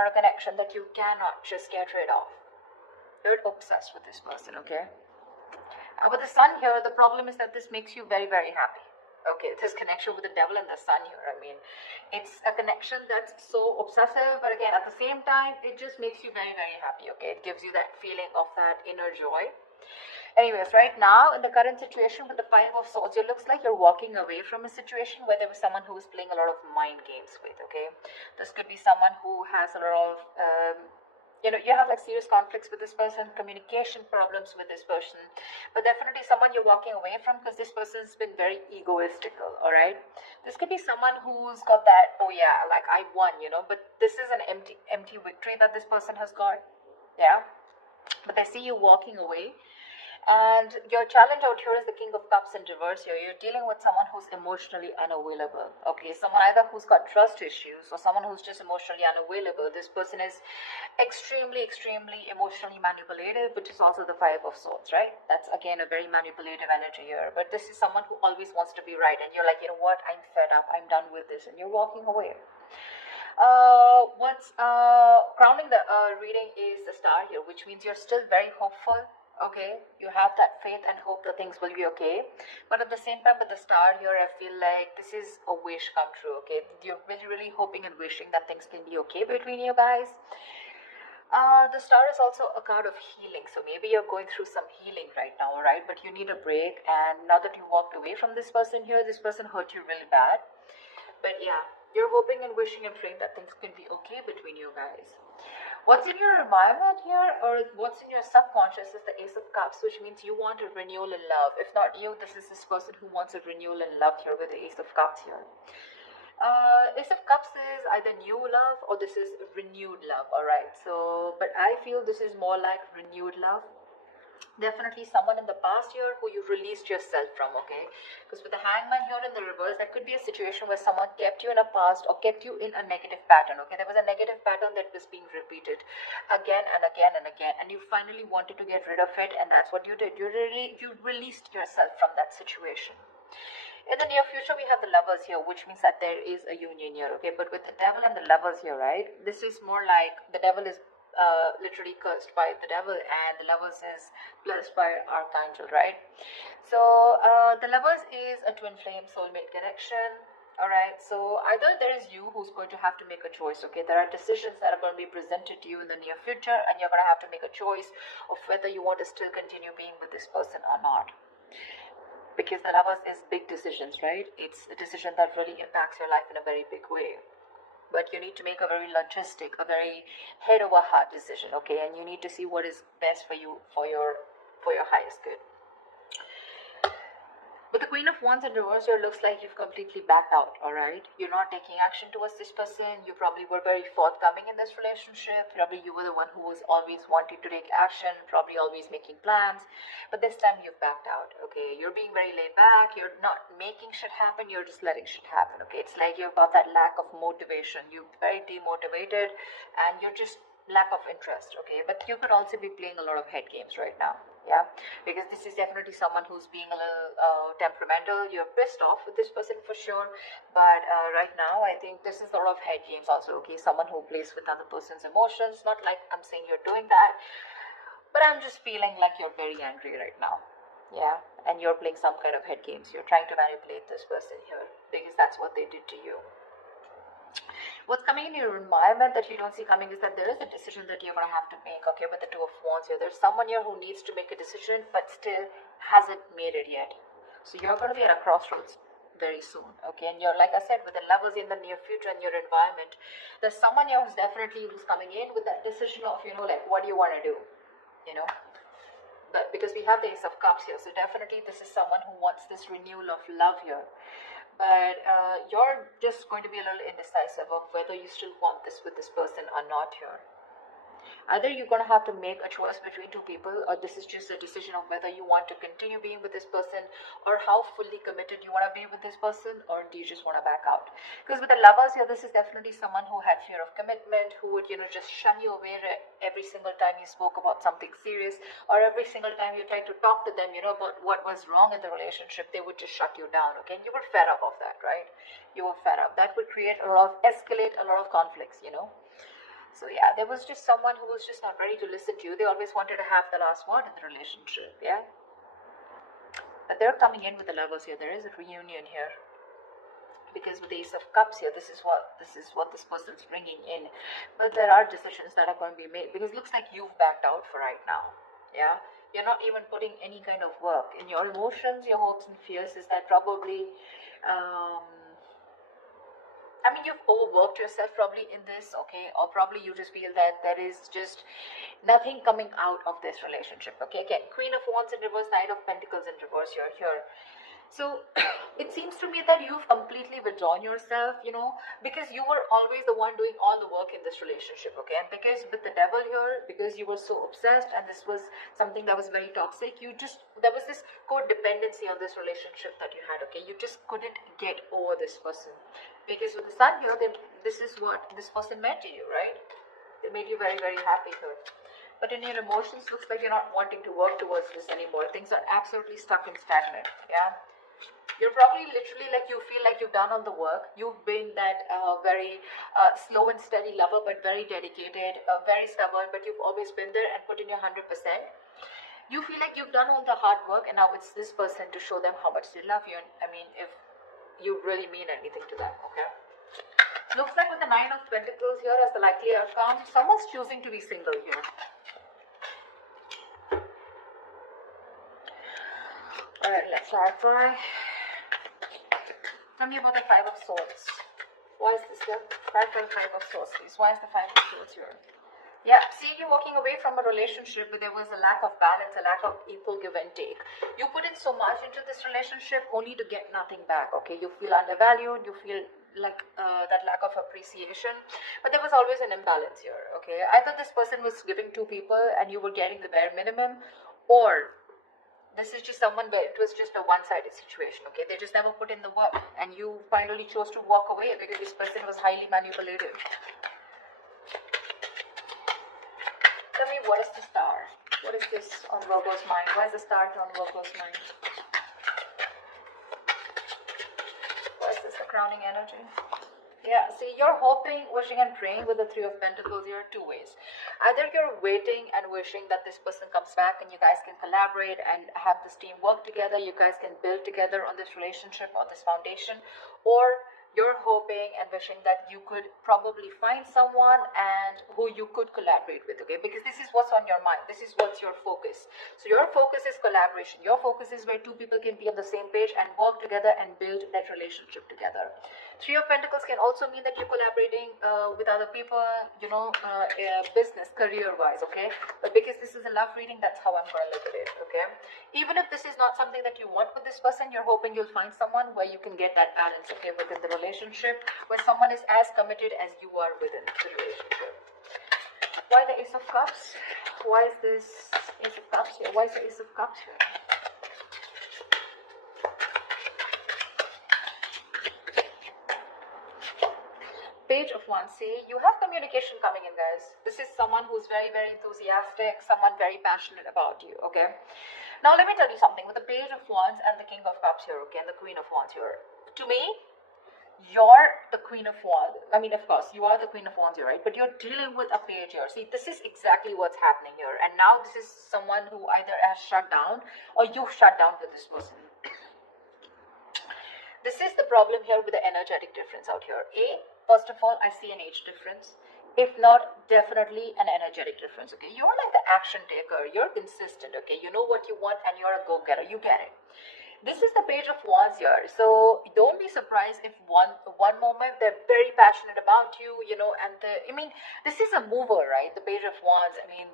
or a connection that you cannot just get rid of. You're obsessed with this person, okay? With the sun here, the problem is that this makes you very, very happy. Okay, this connection with the devil and the sun here, I mean, it's a connection that's so obsessive, but again, at the same time, it just makes you very, very happy, okay? It gives you that feeling of that inner joy. Anyways, right now, in the current situation with the Five of Swords, it looks like you're walking away from a situation where there was someone who was playing a lot of mind games with, okay? This could be someone who has a lot of, you have like serious conflicts with this person, communication problems with this person, but definitely someone you're walking away from because this person's been very egoistical, all right? This could be someone who's got that, oh yeah, like I won, but this is an empty victory that this person has got, yeah? But I see you walking away. And your challenge out here is the King of Cups in reverse here. You're dealing with someone who's emotionally unavailable. Okay, someone either who's got trust issues or someone who's just emotionally unavailable. This person is extremely, extremely emotionally manipulative, which is also the Five of Swords, right? That's again a very manipulative energy here. But this is someone who always wants to be right. And you're like, you know what? I'm fed up. I'm done with this. And you're walking away. What's crowning the reading is the star here, which means you're still very hopeful. Okay, you have that faith and hope that things will be okay, but at the same time with the star here, I feel like this is a wish come true. Okay, you're really, really hoping and wishing that things can be okay between you guys. The star is also a card of healing, so maybe you're going through some healing right now, right? But you need a break, and now that you walked away from this person here, this person hurt you really bad. But yeah, you're hoping and wishing and praying that things can be okay between you guys. What's in your environment here, or what's in your subconscious, is the Ace of Cups, which means you want a renewal in love. If not you, this is this person who wants a renewal in love here with the Ace of Cups here. Ace of Cups is either new love or this is renewed love, alright? So, but I feel this is more like renewed love. Definitely someone in the past year who you released yourself from, okay? Because with the Hangman here in the reverse, that could be a situation where someone kept you in a past or kept you in a negative pattern, okay? There was a negative pattern that was being repeated again and again and again, and you finally wanted to get rid of it, and that's what you did. You released yourself from that situation. In the near future, we have the Lovers here, which means that there is a union here, okay? But with the Devil and the Lovers here, right? This is more like the Devil is literally cursed by the devil, and the Lovers is blessed by Archangel, right? So the Lovers is a twin flame soulmate connection. Alright, so either there is you who's going to have to make a choice, okay? There are decisions that are going to be presented to you in the near future, and you're going to have to make a choice of whether you want to still continue being with this person or not. Because the Lovers is big decisions, right? It's a decision that really impacts your life in a very big way. But you need to make a very logistic, a very head over heart decision, okay? And you need to see what is best for you, for your highest good. With the Queen of Wands in reverse here, looks like you've completely backed out, alright? You're not taking action towards this person. You probably were very forthcoming in this relationship. Probably you were the one who was always wanting to take action, probably always making plans. But this time you've backed out, okay? You're being very laid back. You're not making shit happen. You're just letting shit happen, okay? It's like you've got that lack of motivation. You're very demotivated and you're just lack of interest, okay? But you could also be playing a lot of head games right now. Yeah, because this is definitely someone who's being a little temperamental. You're pissed off with this person for sure, but right now I think this is a lot of head games also, okay? Someone who plays with other person's emotions. Not like I'm saying you're doing that, but I'm just feeling like you're very angry right now. Yeah, and you're playing some kind of head games. You're trying to manipulate this person here because that's what they did to you. What's coming in your environment that you don't see coming is that there is a decision that you're going to have to make, okay, with the Two of Wands here. There's someone here who needs to make a decision but still hasn't made it yet. So you're going to be at a crossroads very soon, okay? And you're, like I said, with the Lovers in the near future in your environment, there's someone here who's coming in with that decision of, like, what do you want to do, But because we have the Ace of Cups here, so definitely this is someone who wants this renewal of love here. But you're just going to be a little indecisive of whether you still want this with this person or not here. Either you're going to have to make a choice between two people, or this is just a decision of whether you want to continue being with this person, or how fully committed you want to be with this person, or do you just want to back out? Because with the Lovers here, this is definitely someone who had fear of commitment, who would, just shun you away every single time you spoke about something serious, or every single time you tried to talk to them, about what was wrong in the relationship, they would just shut you down, okay? And you were fed up of that, right? You were fed up. That would escalate a lot of conflicts, So yeah, there was just someone who was just not ready to listen to you. They always wanted to have the last word in the relationship, yeah. But they're coming in with the Lovers here. There is a reunion here, because with the Ace of Cups here, this is what this person's bringing in. But there are decisions that are going to be made, because it looks like you've backed out for right now. Yeah, you're not even putting any kind of work in your emotions, your hopes and fears. Is that probably I mean, you've overworked yourself probably in this, okay? Or probably you just feel that there is just nothing coming out of this relationship, okay? Again, Queen of Wands in reverse, Knight of Pentacles in reverse, you're here. So it seems to me that you've completely withdrawn yourself, you know, because you were always the one doing all the work in this relationship, okay? And because with the devil here, because you were so obsessed and this was something that was very toxic, there was this codependency on this relationship that you had, okay? You just couldn't get over this person. Because with the sun here, this is what this person meant to you, right? They made you very, very happy here. But in your emotions, looks like you're not wanting to work towards this anymore. Things are absolutely stuck and stagnant, yeah? You're probably literally like, you feel like you've done all the work. You've been that very slow and steady lover, but very dedicated, very stubborn, but you've always been there and put in your 100%. You feel like you've done all the hard work, and now it's this person to show them how much they love you. And I mean, if you really mean anything to them, okay? Looks like with the Nine of Pentacles here as the likely outcome, someone's choosing to be single here. Alright, let's clarify. Tell me about the Five of Swords. Why is this here? Clarify the Five of Swords, please. Why is the Five of Swords here? Yeah, see, you're walking away from a relationship where there was a lack of balance, a lack of equal give and take. You put in so much into this relationship only to get nothing back, okay? You feel undervalued, you feel like that lack of appreciation. But there was always an imbalance here, okay? Either this person was giving to people and you were getting the bare minimum, or this is just someone where it was just a one-sided situation, okay? They just never put in the work, and you finally chose to walk away because this person was highly manipulative. Tell me, what is the star? What is this on Virgo's mind? Why is the star on Virgo's mind? Why is this the crowning energy? Yeah, see, you're hoping, wishing and praying with the Three of Pentacles here two ways. Either you're waiting and wishing that this person comes back and you guys can collaborate and have this team work together, you guys can build together on this relationship, on this foundation, or you're hoping and wishing that you could probably find someone and who you could collaborate with, okay? Because this is what's on your mind. This is what's your focus. So your focus is collaboration. Your focus is where two people can be on the same page and work together and build that relationship together. Three of Pentacles can also mean that you're collaborating with other people, you know, business, career-wise, okay? But because this is a love reading, that's how I'm going to look at it, okay? Even if this is not something that you want with this person, you're hoping you'll find someone where you can get that balance, okay, within the relationship, where someone is as committed as you are within the relationship. Why the Ace of Cups? Why is this Ace of Cups here? Why is the Ace of Cups here? Page of Wands. See, you have communication coming in, guys. This is someone who's very, very enthusiastic, someone very passionate about you, okay? Now, let me tell you something. With the Page of Wands and the King of Cups here, okay, and the Queen of Wands here, to me, you're the Queen of Wands. I mean, of course, you are the Queen of Wands here, right? But you're dealing with a page here. See, this is exactly what's happening here. And now this is someone who either has shut down or you've shut down with this person. This is the problem here with the energetic difference out here. First of all, I see an age difference. If not, definitely an energetic difference, okay? You're like the action taker. You're consistent, okay? You know what you want and you're a go-getter. You get it. This is the Page of Wands here. So don't be surprised if one moment they're very passionate about you, you know, and I mean, this is a mover, right? The Page of Wands. I mean,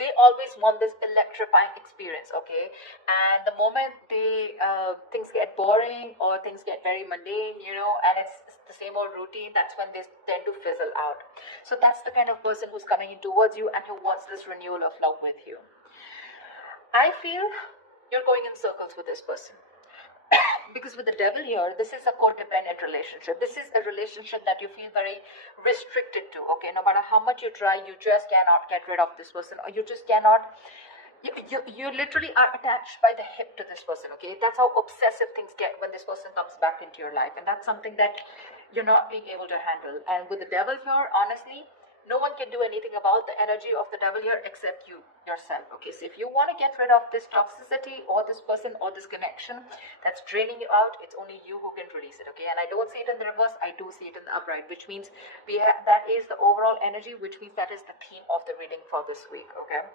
they always want this electrifying experience, okay? And the moment things get boring or things get very mundane, you know, and it's the same old routine, that's when they tend to fizzle out. So that's the kind of person who's coming in towards you and who wants this renewal of love with you. I feel you're going in circles with this person. Because with the Devil here, this is a codependent relationship. This is a relationship that you feel very restricted to, okay? No matter how much you try, you just cannot get rid of this person, or you just cannot, you literally are attached by the hip to this person, okay? That's how obsessive things get when this person comes back into your life. And that's something that you're not being able to handle. And with the devil here, honestly, no one can do anything about the energy of the devil here except you yourself. Okay, so if you want to get rid of this toxicity or this person or this connection that's draining you out, it's only you who can release it. Okay, and I don't see it in the reverse, I do see it in the upright, which means that is the overall energy, which means that is the theme of the reading for this week. Okay,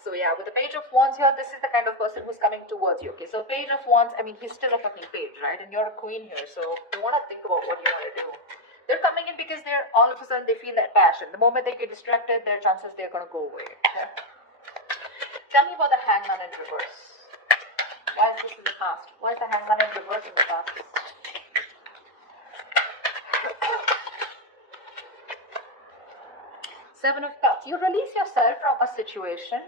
so yeah, with the Page of Wands here, this is the kind of person who's coming towards you. Okay, so Page of Wands, I mean, he's still a fucking page, right? And you're a queen here, so you want to think about what you want to do. They're coming in because they're all of a sudden they feel that passion. The moment they get distracted, their chances they're going to go away. Okay? Tell me about the Hangman in reverse. Why is this in the past? Why is the Hangman in reverse in the past? Seven of Cups. You release yourself from a situation,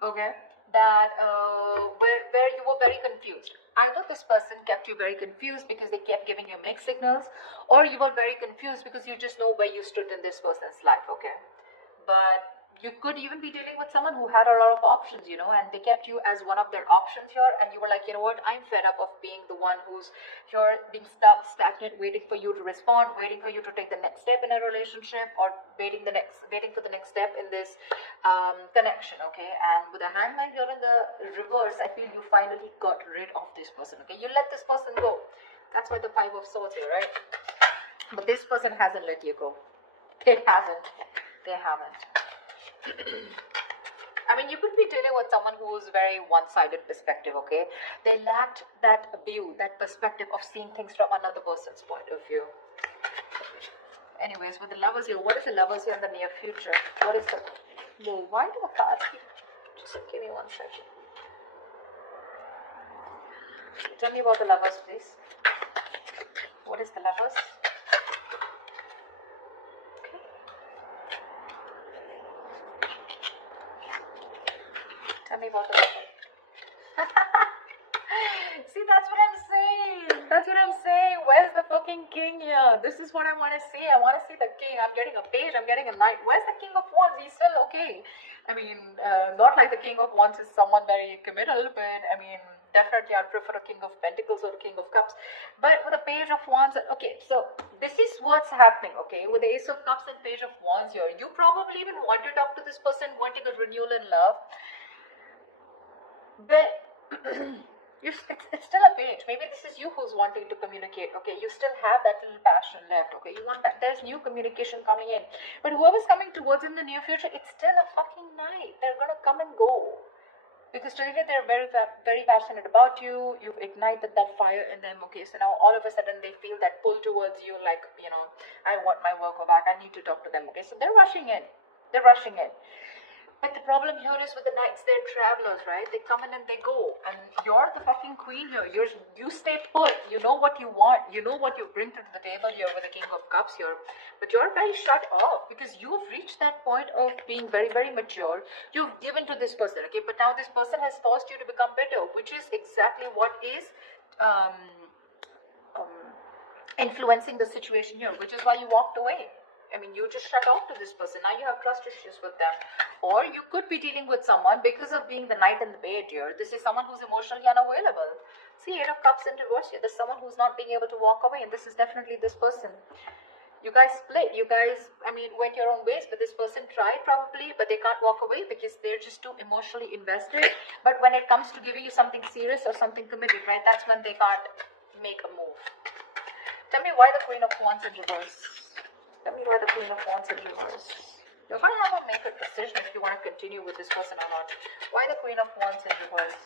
okay, that where you were very confused. Either this person kept you very confused because they kept giving you mixed signals, or you were very confused because you just know where you stood in this person's life. Okay, but you could even be dealing with someone who had a lot of options, you know, and they kept you as one of their options here, and you were like, you know what, I'm fed up of being the one who's here being stuck, stagnant, waiting for you to respond, waiting for you to take the next step in a relationship, or waiting for the next step in this connection. Okay, and with the Hangman here in the reverse, I feel you finally got rid of this person. Okay, you let this person go. That's why the Five of Swords here, right? But this person hasn't let you go. It hasn't. They haven't. I mean, you could be dealing with someone who's very one-sided perspective, okay? They lacked that view, that perspective of seeing things from another person's point of view. Anyways, with the Lovers here, what is the Lovers here in the near future? What is the... Whoa, why do the cards keep... Just give me 1 second. Tell me about the Lovers, please. What is the Lovers? Tell me about the Lovers. See, that's what I'm saying. That's what I'm saying. Where's the fucking king here? This is what I want to see. I want to see the king. I'm getting a page. I'm getting a knight. Where's the King of Wands? He's still okay. I mean, not like the King of Wands is someone very committal, but I mean, definitely I'd prefer a King of Pentacles or a King of Cups. But with a Page of Wands, okay, so this is what's happening, okay? With the Ace of Cups and Page of Wands here, you probably even want to talk to this person, wanting a renewal in love. But it's still a page. Maybe this is you who's wanting to communicate. Okay, you still have that little passion left. Okay, you want that. There's new communication coming in. But whoever's coming towards in the near future, it's still a fucking night. They're gonna come and go because today they're very very passionate about you. You've ignited that fire in them. Okay, so now all of a sudden they feel that pull towards you. Like, you know, I want my worker back. I need to talk to them. Okay, so they're rushing in. They're rushing in. But the problem here is with the knights, they're travelers, right? They come in and they go. And you're the fucking queen here. You stay put. You know what you want. You know what you bring to the table here with the King of Cups here. But you're very shut off because you've reached that point of being very, very mature. You've given to this person, okay? But now this person has forced you to become better, which is exactly what is influencing the situation here, which is why you walked away. I mean, you just shut off to this person. Now you have trust issues with them. Or you could be dealing with someone because of being the Knight and the Page here. This is someone who's emotionally unavailable. See, Eight of Cups in reverse here. There's someone who's not being able to walk away, and this is definitely this person. You guys split. You guys, I mean, went your own ways, but this person tried probably, but they can't walk away because they're just too emotionally invested. But when it comes to giving you something serious or something committed, right, that's when they can't make a move. Tell me why the Queen of Wands in reverse. Tell me why the Queen of Wands in reverse. You're going to have to make a decision if you want to continue with this person or not. Why the Queen of Wands in reverse?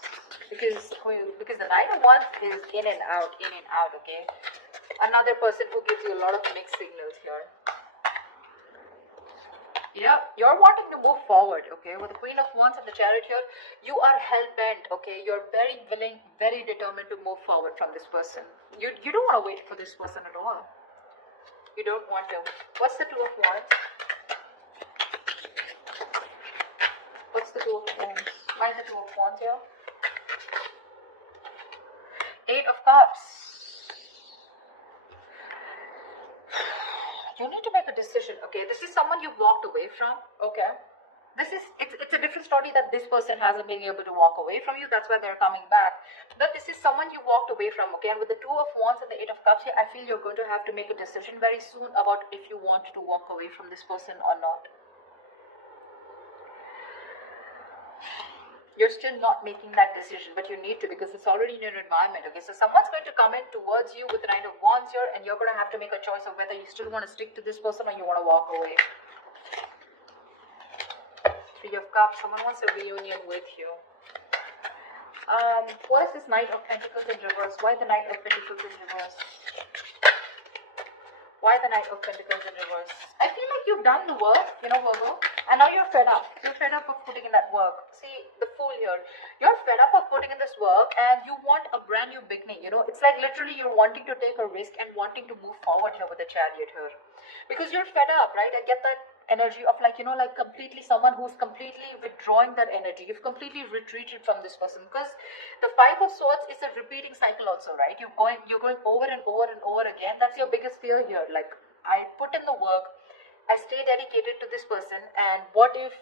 Because the Knight of Wands is in and out, okay? Another person who gives you a lot of mixed signals here. Yeah, you're wanting to move forward, okay? With the Queen of Wands and the Chariot here, you are hell-bent, okay? You're very willing, very determined to move forward from this person. You don't want to wait for this person at all. You don't want to. What's the Two of Wands? What's the Two of Wands? Why is the Two of Wands here? Eight of Cups. You need to make a decision, okay? This is someone you've walked away from, okay? It's a different story that this person hasn't been able to walk away from you. That's why they're coming back. But this is someone you walked away from, okay? And with the Two of Wands and the Eight of Cups here, I feel you're going to have to make a decision very soon about if you want to walk away from this person or not. You're still not making that decision, but you need to, because it's already in your environment, okay? So someone's going to come in towards you with the Knight of Wands here, and you're going to have to make a choice of whether you still want to stick to this person or you want to walk away. Three of Cups, someone wants a reunion with you. What is this Knight of Pentacles in reverse? Why the Knight of Pentacles in reverse? Why the Knight of Pentacles in reverse? I feel like you've done the work, you know, Virgo, and now you're fed up. You're fed up of putting in that work. See, the Fool here. You're fed up of putting in this work and you want a brand new beginning, you know. It's like literally you're wanting to take a risk and wanting to move forward here with the Chariot here. Because you're fed up, right? I get that energy of like, you know, like completely someone who's completely withdrawing that energy. You've completely retreated from this person, because the Five of Swords is a repeating cycle also, right? You're going over and over and over again. That's your biggest fear here. Like, I put in the work, I stay dedicated to this person, and what if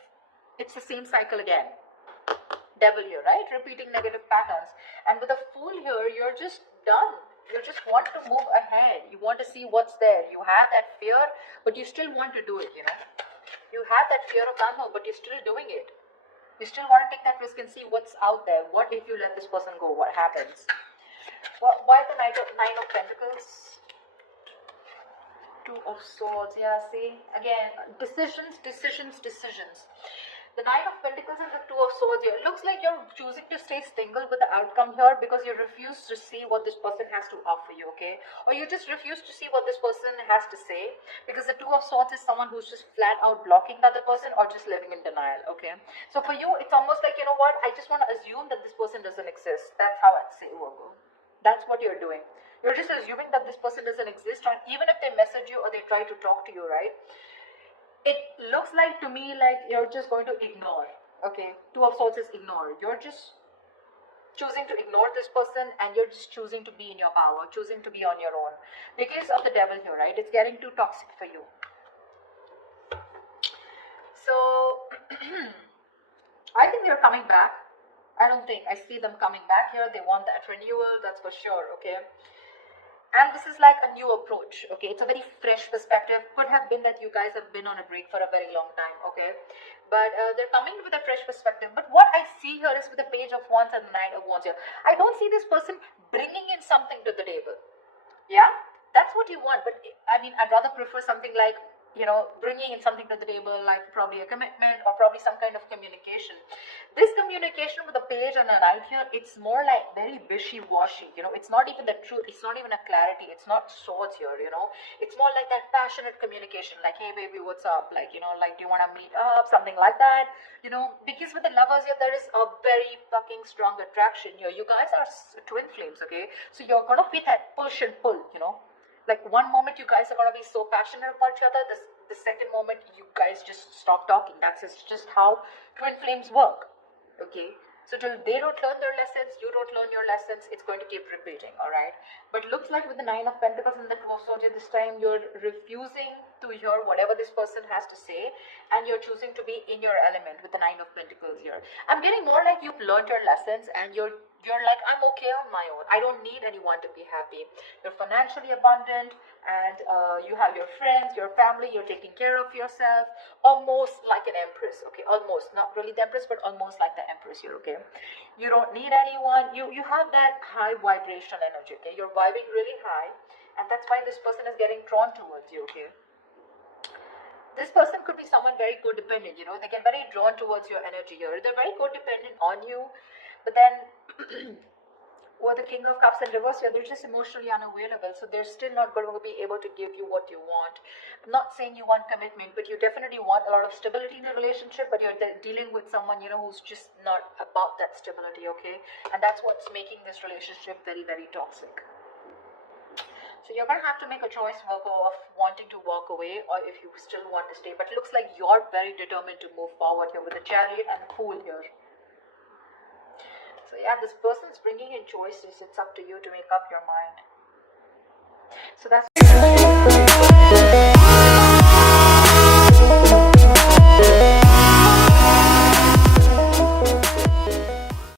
it's the same cycle again? Devil here, right? Repeating negative patterns. And with the Fool here, you're just done. You just want to move ahead. You want to see what's there. You have that fear, but you still want to do it, you know. You have that fear of unknown, but you're still doing it. You still want to take that risk and see what's out there. What if you let this person go? What happens? Why the Nine of Pentacles? Two of Swords. Yeah, see? Again, decisions. The Nine of Pentacles and the Two of Swords here. It looks like you're choosing to stay single with the outcome here because you refuse to see what this person has to offer you, okay? Or you just refuse to see what this person has to say, because the Two of Swords is someone who's just flat out blocking the other person or just living in denial, okay? So for you, it's almost like, you know what, I just want to assume that this person doesn't exist. That's how I'd say, Virgo. That's what you're doing. You're just assuming that this person doesn't exist, and even if they message you or they try to talk to you, right? It looks like to me like you're just going to ignore, okay? Two of Swords is ignore. You're just choosing to ignore this person, and you're just choosing to be in your power, choosing to be on your own. Because of the Devil here, right? It's getting too toxic for you. So, I think they're coming back. I see them coming back here. They want that renewal, that's for sure, okay? And this is like a new approach, okay? It's a very fresh perspective. Could have been that you guys have been on a break for a very long time, okay? But they're coming with a fresh perspective. But what I see here is with the Page of Wands and the Knight of Wands here, I don't see this person bringing in something to the table. Yeah? That's what you want. But I mean, I'd rather prefer something like, you know, bringing in something to the table, like probably a commitment or probably some kind of communication. This communication with the Page and the Knight here, it's more like very wishy-washy, you know. It's not even the truth. It's not even a clarity. It's not swords here, you know. It's more like that passionate communication, like, hey baby, what's up? Like, you know, like, do you want to meet up? Something like that, you know. Because with the Lovers here, there is a very fucking strong attraction here. You guys are twin flames, okay? So you're going to be that push and pull, you know. Like, one moment you guys are going to be so passionate about each other, the second moment you guys just stop talking. That's just how twin flames work, okay? So till they don't learn their lessons, you don't learn your lessons, it's going to keep repeating, all right? But it looks like with the Nine of Pentacles and the Two of Swords this time, you're refusing to hear whatever this person has to say, and you're choosing to be in your element with the Nine of Pentacles here. I'm getting more like you've learned your lessons, and you're like, I'm okay on my own. I don't need anyone to be happy. You're financially abundant, and you have your friends, your family, you're taking care of yourself, almost like an empress, okay? Almost, not really the empress, but almost like the empress here, okay? You don't need anyone. You have that high vibration energy, okay? You're vibing really high, and that's why this person is getting drawn towards you, okay? This person could be someone very codependent, you know. They get very drawn towards your energy here. They're very codependent on you, but then or the King of Cups in reverse here, they're just emotionally unavailable, so they're still not going to be able to give you what you want. I'm not saying you want commitment, but you definitely want a lot of stability in a relationship, but you're dealing with someone, you know, who's just not about that stability, okay? And that's what's making this relationship very, very toxic. So you're going to have to make a choice, Virgo, of wanting to walk away or if you still want to stay. But it looks like you're very determined to move forward here with the Chariot and the Fool here. So yeah, this person's bringing in choices. It's up to you to make up your mind. So that's